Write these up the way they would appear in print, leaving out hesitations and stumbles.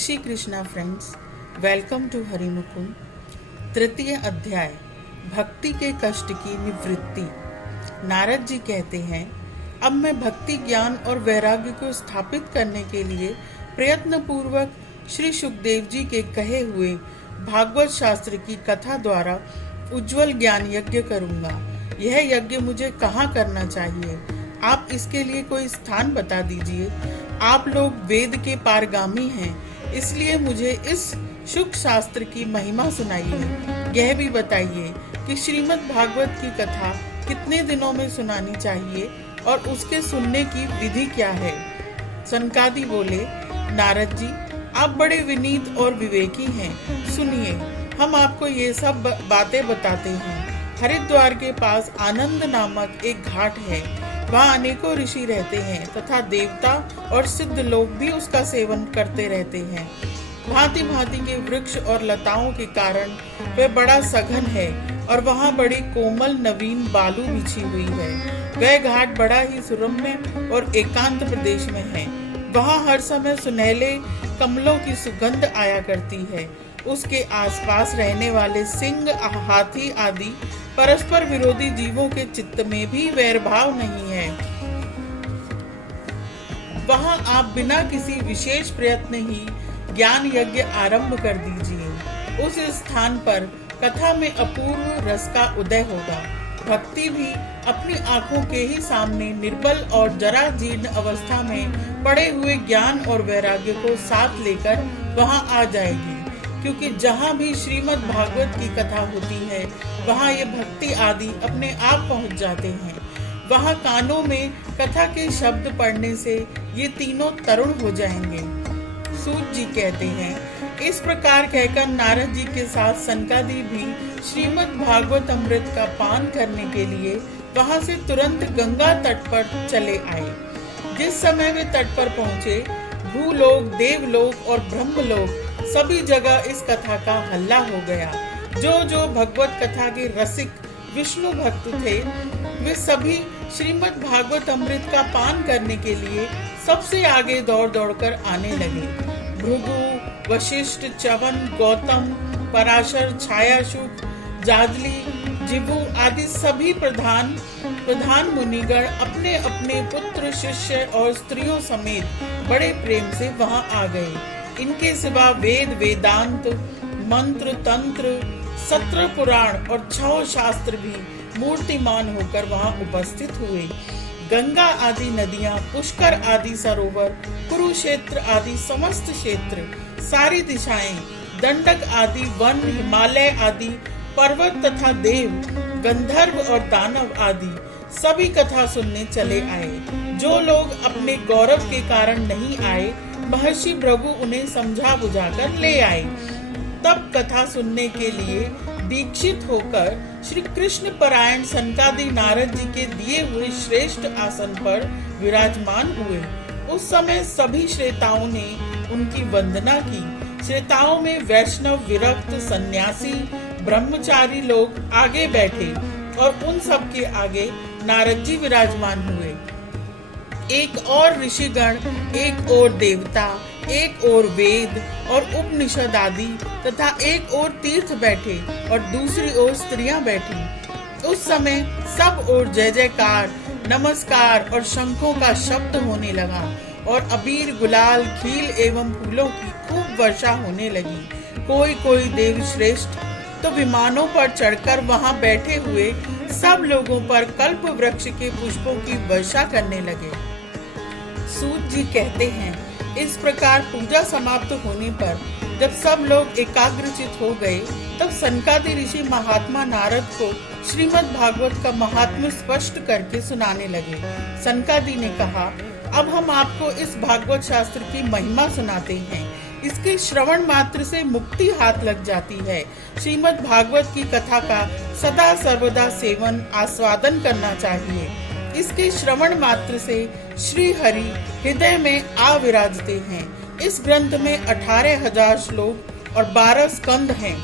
Shri Krishna friends, welcome to Harimukund. तृतीय अध्याय, भक्ति के कष्ट की निवृत्ति। नारद जी कहते हैं, अब मैं भक्ति, ज्ञान और वैराग्य को स्थापित करने के लिए प्रयत्न पूर्वक श्री सुखदेव जी के कहे हुए भागवत शास्त्र की कथा द्वारा उज्जवल ज्ञान यज्ञ करूंगा। यह यज्ञ मुझे कहाँ करना चाहिए? आप इसके लिए कोई स्थान बता दीजिए। आप लोग वेद के पारगामी हैं, इसलिए मुझे इस शुक शास्त्र की महिमा सुनाइए। यह भी बताइए कि श्रीमद् भागवत की कथा कितने दिनों में सुनानी चाहिए और उसके सुनने की विधि क्या है। सनकादि बोले, नारद जी, आप बड़े विनीत और विवेकी हैं। सुनिए, हम आपको ये सब बातें बताते हैं। हरिद्वार के पास आनंद नामक एक घाट है। वहाँ अनेकों ऋषि रहते हैं तथा देवता और सिद्ध लोग भी उसका सेवन करते रहते हैं। भांति भांति के वृक्ष और लताओं के कारण वह बड़ा सघन है और वहाँ बड़ी कोमल नवीन बालू बिछी हुई है। वह घाट बड़ा ही सुरम्य और एकांत प्रदेश में है। वहाँ हर समय सुनहले कमलों की सुगंध आया करती है। उसके आसपास रहने वाले सिंह, हाथी आदि परस्पर विरोधी जीवों के चित्त में भी वैर भाव नहीं है। वहाँ आप बिना किसी विशेष प्रयत्न ही ज्ञान यज्ञ आरंभ कर दीजिए। उस स्थान पर कथा में अपूर्व रस का उदय होगा। भक्ति भी अपनी आंखों के ही सामने निर्बल और जरा जीर्ण अवस्था में पड़े हुए ज्ञान और वैराग्य को साथ लेकर वहाँ आ जाएगी। क्योंकि जहाँ भी श्रीमद् भागवत की कथा होती है, वहाँ ये भक्ति आदि अपने आप पहुँच जाते हैं। वहाँ कानों में कथा के शब्द पढ़ने से ये तीनों तरुण हो जाएंगे। सूत जी कहते हैं, इस प्रकार कहकर नारद जी के साथ सनकादि भी श्रीमद् भागवत अमृत का पान करने के लिए वहाँ से तुरंत गंगा तट पर चले आए। जिस समय वे तट पर पहुँचे, भूलोक, देवलोक और ब्रह्मलोक सभी जगह इस कथा का हल्ला हो गया। जो भगवत कथा के रसिक विष्णु भक्त थे, वे सभी श्रीमद् भागवत अमृत का पान करने के लिए सबसे आगे दौड़ कर आने लगे। भृगु, वशिष्ठ, च्यवन, गौतम, पराशर, छायाशुक, जाजली, जिबू आदि सभी प्रधान मुनिगण अपने अपने पुत्र, शिष्य और स्त्रियों समेत बड़े प्रेम से वहां आ गए। इनके सिवा वेद, वेदांत, मंत्र, तंत्र, 17 पुराण और 6 शास्त्र भी मूर्तिमान होकर वहां उपस्थित हुए। गंगा आदि नदियां, पुष्कर आदि सरोवर, कुरुक्षेत्र आदि समस्त क्षेत्र, सारी दिशाएं, दंडक आदि वन, हिमालय आदि पर्वत तथा देव, गंधर्व और दानव आदि सभी कथा सुनने चले आए। जो लोग अपने गौरव के कारण नहीं आए, महर्षि भृगु उन्हें समझा बुझाकर ले आए। तब कथा सुनने के लिए दीक्षित होकर श्री कृष्ण परायण सनकादि नारद जी के दिए हुए श्रेष्ठ आसन पर विराजमान हुए। उस समय सभी श्रेताओं ने उनकी वंदना की। श्रेताओं में वैष्णव, विरक्त, सन्यासी, ब्रह्मचारी लोग आगे बैठे और उन सब के आगे नारद जी विराजमान हुए। एक और ऋषिगण, एक और देवता, एक और वेद और उपनिषद आदि तथा एक और तीर्थ बैठे और दूसरी ओर स्त्रियां बैठी। उस समय सब ओर जय जयकार, नमस्कार और शंखों का शब्द होने लगा और अबीर, गुलाल, खील एवं फूलों की खूब वर्षा होने लगी। कोई देव श्रेष्ठ तो विमानों पर चढ़कर वहां बैठे हुए सब लोगों पर कल्प वृक्ष के पुष्पों की वर्षा करने लगे। सूत जी कहते हैं, इस प्रकार पूजा समाप्त होने पर जब सब लोग एकाग्रचित हो गए, तब सनकादि ऋषि महात्मा नारद को श्रीमद् भागवत का महात्म्य स्पष्ट करके सुनाने लगे। सनकादि ने कहा, अब हम आपको इस भागवत शास्त्र की महिमा सुनाते हैं। इसके श्रवण मात्र से मुक्ति हाथ लग जाती है। श्रीमद् भागवत की कथा का सदा सर्वदा सेवन, आस्वादन करना चाहिए। इसके श्रवण मात्र से श्री हरि हृदय में आ विराजते हैं। इस ग्रंथ में 18,000 श्लोक और 12 स्कंद हैं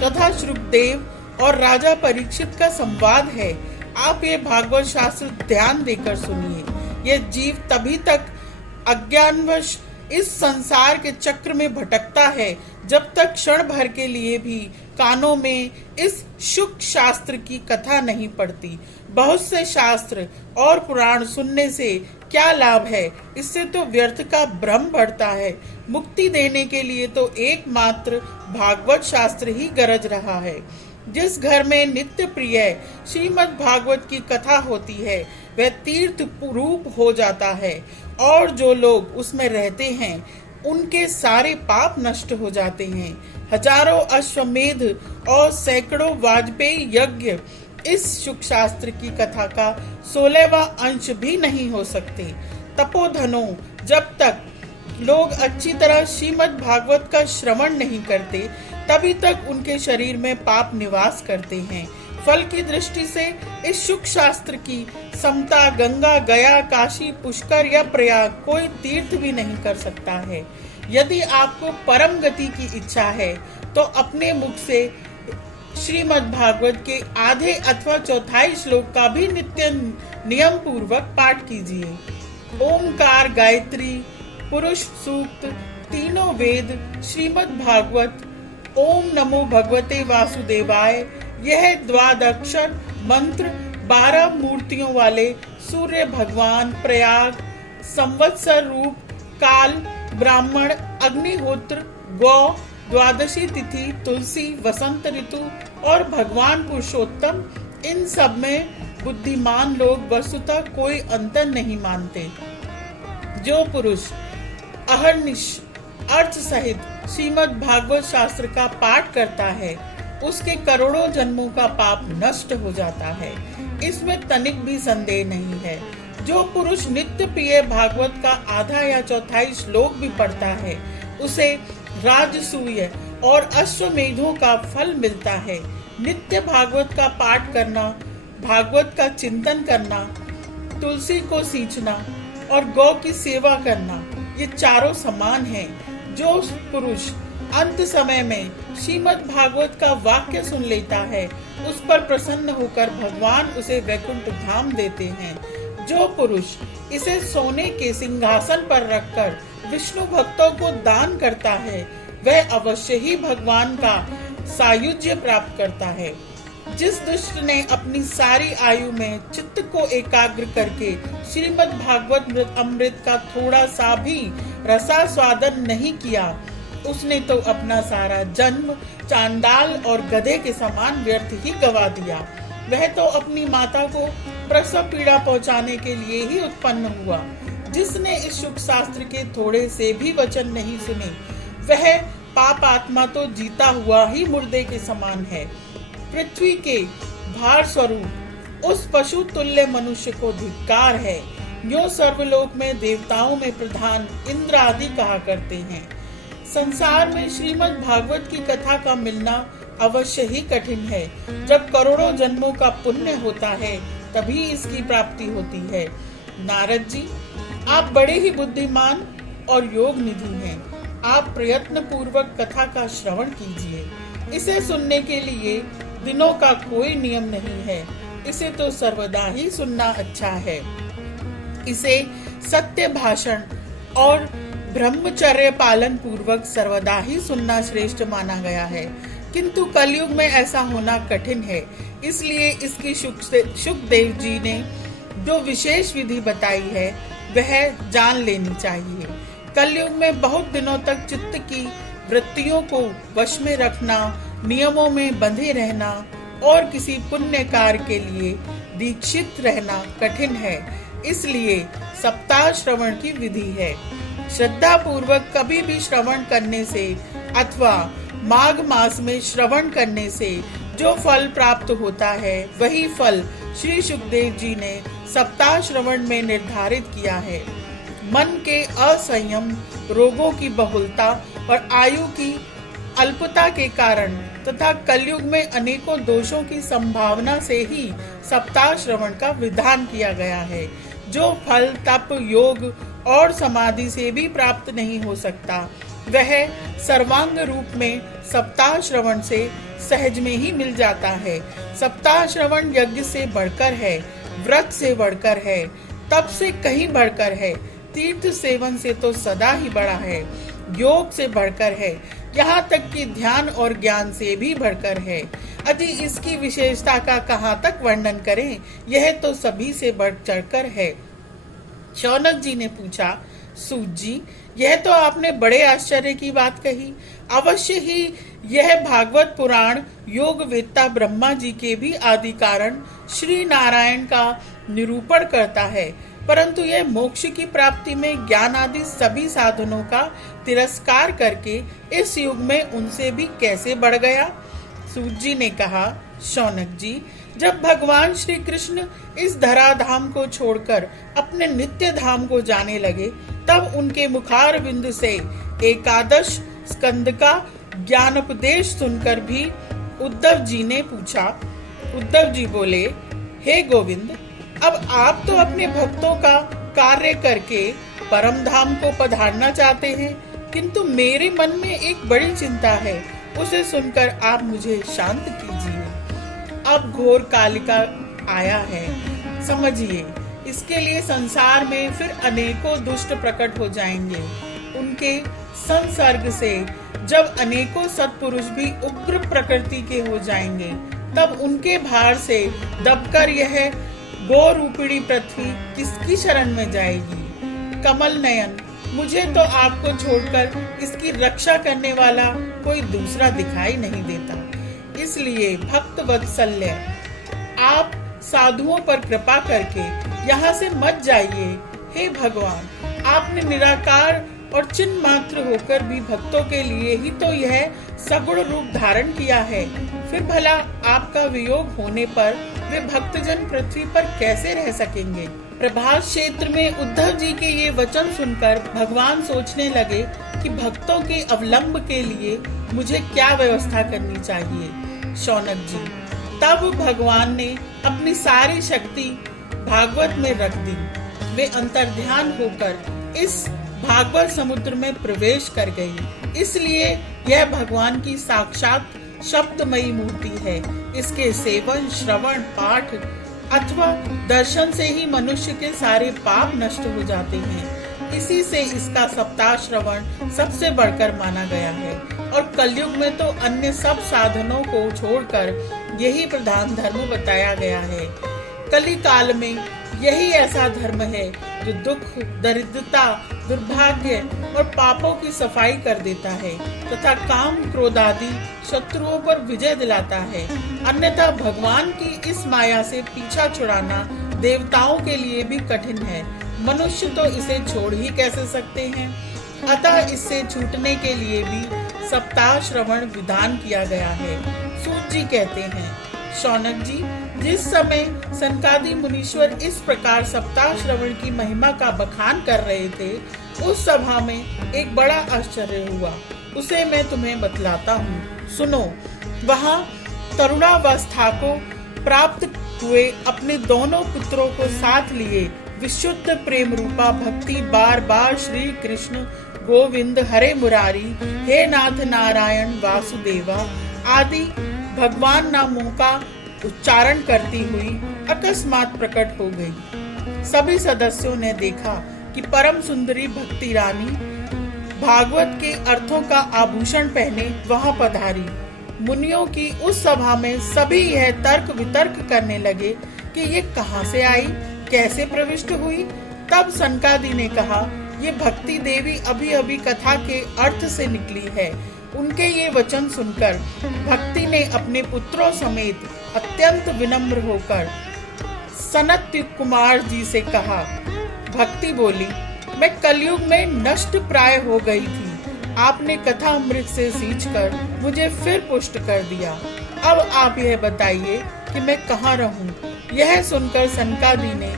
तथा शुकदेव और राजा परीक्षित का संवाद है। आप ये भागवत शास्त्र ध्यान देकर सुनिए। यह जीव तभी तक अज्ञानवश इस संसार के चक्र में भटकता है, जब तक क्षण भर के लिए भी कानों में इस शुक शास्त्र की कथा नहीं पड़ती। बहुत से शास्त्र और पुराण सुनने से क्या लाभ है? इससे तो व्यर्थ का भ्रम बढ़ता है। मुक्ति देने के लिए तो एकमात्र भागवत शास्त्र ही गरज रहा है। जिस घर में नित्य प्रिय श्रीमद् भागवत की कथा होती है वह तीर्थ रूप हो जाता है, और जो लोग उसमें रहते हैं उनके सारे पाप नष्ट हो जाते हैं। हजारों अश्वमेध और सैकड़ों वाजपेयी यज्ञ इस शुक शास्त्र की कथा का 16वां अंश भी नहीं हो सकते। तपोधनों, जब तक लोग अच्छी तरह श्रीमद् भागवत का श्रवण नहीं करते तभी तक उनके शरीर में पाप निवास करते हैं। फल की दृष्टि से इस शुक शास्त्र की समता गंगा, गया, काशी, पुष्कर या प्रयाग कोई तीर्थ भी नहीं कर सकता है। यदि आपको परम गति की इच्छा है तो अपने मुख से श्रीमद् भागवत के आधे अथवा चौथाई श्लोक का भी नित्य नियम पूर्वक पाठ कीजिए। ओमकार, गायत्री, पुरुष सूक्त, तीनों वेद, श्रीमद् भागवत, ओम नमो भगवते वासुदेवाय, यह द्वादक्षर मंत्र 12 मूर्तियों वाले सूर्य भगवान, प्रयाग, संवत्सर रूप, काल, ब्राह्मण, अग्निहोत्र, गौ, द्वादशी तिथि, तुलसी, वसंत ऋतु और भगवान पुरुषोत्तम, इन सब में बुद्धिमान लोग वस्तुतः कोई अंतर नहीं मानते। जो पुरुष अहर्निश अर्थ सहित श्रीमद् भागवत शास्त्र का पाठ करता है उसके करोड़ों जन्मों का पाप नष्ट हो जाता है, इसमें तनिक भी संदेह नहीं है। जो पुरुष नित्य प्रिय भागवत का आधा या चौथाई श्लोक भी पढ़ता है उसे राजसूय और अश्वमेधों का फल मिलता है। नित्य भागवत का पाठ करना, भागवत का चिंतन करना, तुलसी को सींचना और गौ की सेवा करना, ये चारों समान हैं। जो पुरुष अंत समय में श्रीमद् भागवत का वाक्य सुन लेता है उस पर प्रसन्न होकर भगवान उसे वैकुंठ धाम देते हैं। जो पुरुष इसे सोने के सिंहासन पर रखकर विष्णु भक्तों को दान करता है वह अवश्य ही भगवान का सायुज्य प्राप्त करता है। जिस दुष्ट ने अपनी सारी आयु में चित्त को एकाग्र करके श्रीमद् भागवत अमृत का थोड़ा सा भी रसास्वादन नहीं किया उसने तो अपना सारा जन्म चांडाल और गधे के समान व्यर्थ ही गवा दिया। वह तो अपनी माता को प्रसव पीड़ा पहुंचाने के लिए ही उत्पन्न हुआ। जिसने इस शुक शास्त्र के थोड़े से भी वचन नहीं सुने वह पाप आत्मा तो जीता हुआ ही मुर्दे के समान है। पृथ्वी के भार स्वरूप उस पशु तुल्य मनुष्य को धिक्कार है। यो सर्वलोक में देवताओं में प्रधान इंद्र आदि कहा करते हैं। संसार में श्रीमद् भागवत की कथा का मिलना अवश्य ही कठिन है। जब करोड़ों जन्मों का पुण्य होता है तभी इसकी प्राप्ति होती है। नारद जी, आप बड़े ही बुद्धिमान और योग निधि हैं। आप प्रयत्न पूर्वक कथा का श्रवण कीजिए। इसे सुनने के लिए दिनों का कोई नियम नहीं है। इसे तो सर्वदा ही सुनना अच्छा है। इसे सत्य भाषण और ब्रह्मचर्य पालन पूर्वक सर्वदा ही सुनना श्रेष्ठ माना गया है। किंतु कलयुग में ऐसा होना कठिन है, इसलिए इसकी शुकदेव जी ने जो विशेष विधि बताई है वह जान लेनी चाहिए। कलयुग में बहुत दिनों तक चित्त की वृत्तियों को वश में रखना, नियमों में बंधे रहना और किसी पुण्य कार्य के लिए दीक्षित रहना कठिन है। इसलिए सप्ताह श्रवण की विधि है। श्रद्धा पूर्वक कभी भी श्रवण करने से अथवा माघ मास में श्रवण करने से जो फल प्राप्त होता है वही फल श्री शुकदेव जी ने सप्ताह श्रवण में निर्धारित किया है। मन के असंयम, रोगों की बहुलता और आयु की अल्पता के कारण तथा कलयुग में अनेकों दोषों की संभावना से ही सप्ताह श्रवण का विधान किया गया है। जो फल तप, योग और समाधि से भी प्राप्त नहीं हो सकता वह सर्वांग रूप में सप्ताह श्रवण से सहज में ही मिल जाता है। सप्ताह श्रवण यज्ञ से बढ़कर है, व्रत से बढ़कर है, तप से कहीं बढ़कर है। तीर्थ सेवन से तो सदा ही बड़ा है, योग से बढ़कर है, यहाँ तक कि ध्यान और ज्ञान से भी बढ़कर है। यदि इसकी विशेषता का कहाँ तक वर्णन करें, यह तो सभी से बढ़ चढ़कर है। शौनक जी ने पूछा, सूत जी, यह तो आपने बड़े आश्चर्य की बात कही। अवश्य ही यह भागवत पुराण योग वेत्ता ब्रह्मा जी के भी आदि कारण श्री नारायण का निरूपण करता है, परंतु यह मोक्ष की प्राप्ति में ज्ञान आदि सभी साधनों का तिरस्कार करके इस युग में उनसे भी कैसे बढ़ गया। सूत जी ने कहा, शौनक जी, जब भगवान श्री कृष्ण इस धराधाम को छोड़कर अपने नित्य धाम को जाने लगे, तब उनके मुखार बिंद से एकादश स्कंद का ज्ञानोपदेश सुनकर भी उद्धव जी ने पूछा। उद्धव जी बोले, हे गोविंद, अब आप तो अपने भक्तों का कार्य करके परम धाम को पधारना चाहते हैं, किंतु मेरे मन में एक बड़ी चिंता है, उसे सुनकर आप मुझे शांत कीजिए। अब घोर कालिका आया है, समझिए। इसके लिए संसार में फिर अनेकों दुष्ट प्रकट हो जाएंगे। उनके संसर्ग से जब अनेकों सत्पुरुष भी उग्र प्रकृति के हो जाएंगे, तब उनके भार से दबकर यह गो रूपिणी पृथ्वी किसकी शरण में जाएगी। कमल नयन, मुझे तो आपको छोड़कर इसकी रक्षा करने वाला कोई दूसरा दिखाई नहीं देता। इसलिए भक्त वत्सल्य, आप साधुओं पर कृपा करके यहाँ से मत जाइए। हे भगवान, आपने निराकार और चिन्ह मात्र होकर भी भक्तों के लिए ही तो यह सगुण रूप धारण किया है, फिर भला आपका वियोग होने पर वे भक्तजन पृथ्वी पर कैसे रह सकेंगे। प्रभास क्षेत्र में उद्धव जी के ये वचन सुनकर भगवान सोचने लगे कि भक्तों के अवलंब के लिए मुझे क्या व्यवस्था करनी चाहिए। शौनक जी, तब भगवान ने अपनी सारी शक्ति भागवत में रख दी। वे अंतर्ध्यान होकर इस भागवत समुद्र में प्रवेश कर गई। इसलिए यह भगवान की साक्षात शब्दमयी मूर्ति है। इसके सेवन, श्रवण, पाठ अथवा दर्शन से ही मनुष्य के सारे पाप नष्ट हो जाते हैं। इसी से इसका सप्ताह श्रवण सबसे बढ़कर माना गया है, और कलयुग में तो अन्य सब साधनों को छोड़कर यही प्रधान धर्म बताया गया है। कली काल में यही ऐसा धर्म है जो दुख, दरिद्रता, दुर्भाग्य और पापों की सफाई कर देता है तथा काम, क्रोध आदि शत्रुओं पर विजय दिलाता है। अन्यथा भगवान की इस माया से पीछा छुड़ाना देवताओं के लिए भी कठिन है। मनुष्य तो इसे छोड़ ही कैसे सकते हैं। अतः इससे छूटने के लिए भी सप्ताह श्रवण विधान किया गया है। सूत जी कहते हैं, शौनक जी, जिस समय सनकादि मुनीश्वर इस प्रकार सप्ताह श्रवण की महिमा का बखान कर रहे थे, उस सभा में एक बड़ा आश्चर्य हुआ। उसे मैं तुम्हें बतलाता हूँ, सुनो। वहाँ तरुणावस्था को प्राप्त हुए अपने दोनों पुत्रों को साथ लिए विशुद्ध प्रेम रूपा भक्ति बार बार श्री कृष्ण गोविंद हरे मुरारी, हे नाथ नारायण वासुदेवा आदि भगवान नामों का उच्चारण करती हुई अकस्मात प्रकट हो गई। सभी सदस्यों ने देखा कि परम सुंदरी भक्ति रानी भागवत के अर्थों का आभूषण पहने वहां पधारी। मुनियों की उस सभा में सभी यह तर्क वितर्क करने लगे कि ये कहां से आई, कैसे प्रविष्ट हुई। तब सनकादि ने कहा, ये भक्ति देवी अभी अभी कथा के अर्थ से निकली है। उनके ये वचन सुनकर भक्ति ने अपने पुत्रों समेत अत्यंत विनम्र होकर सनत कुमार जी से कहा। भक्ति बोली, मैं कलयुग में नष्ट प्राय हो गई थी, आपने कथा अमृत से सींचकर मुझे फिर पुष्ट कर दिया। अब आप यह बताइए कि मैं कहाँ रहूं। यह सुनकर सनकादि ने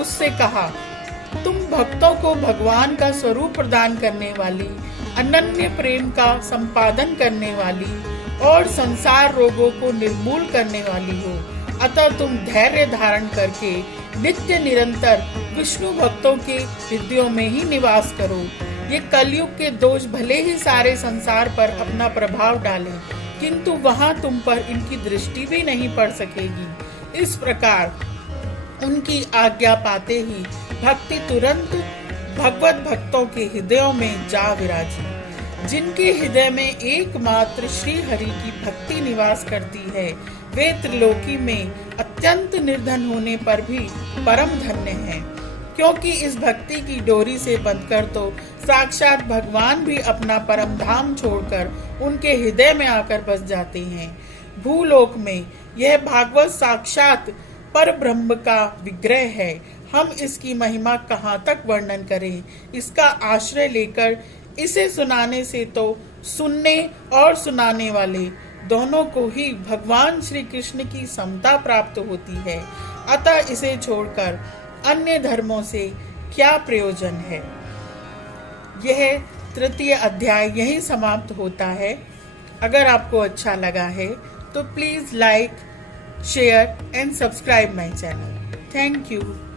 उससे कहा, तुम भक्तों को भगवान का स्वरूप प्रदान करने वाली, अनन्य प्रेम का संपादन करने वाली और संसार रोगों को निर्मूल करने वाली हो। अतः तुम धैर्य धारण करके नित्य निरंतर विष्णु भक्तों के हृदयों में ही निवास करो। ये कलयुग के दोष भले ही सारे संसार पर अपना प्रभाव डालें, किंतु वहां तुम पर इनकी दृष्टि भी नहीं पड़ सकेगी। इस प्रकार उनकी आज्ञा पाते ही भक्ति तुरंत भगवत भक्तों के हृदयों में जा विराजी। जिनके हृदय में एकमात्र श्री हरि की भक्ति निवास करती है, वे त्रिलोकी में अत्यंत निर्धन होने पर भी परम धन्य हैं, क्योंकि इस भक्ति की डोरी से बंधकर तो साक्षात भगवान भी अपना परम धाम छोड़कर उनके हृदय में आकर बस जाते हैं। भूलोक में यह भागवत साक्षात पर ब्रह्म का विग्रह है। हम इसकी महिमा कहाँ तक वर्णन करें। इसका आश्रय लेकर इसे सुनाने से तो सुनने और सुनाने वाले दोनों को ही भगवान श्री कृष्ण की समता प्राप्त होती है। अतः इसे छोड़कर अन्य धर्मों से क्या प्रयोजन है। यह तृतीय अध्याय यहीं समाप्त होता है। अगर आपको अच्छा लगा है तो please like, share and subscribe my channel. Thank you.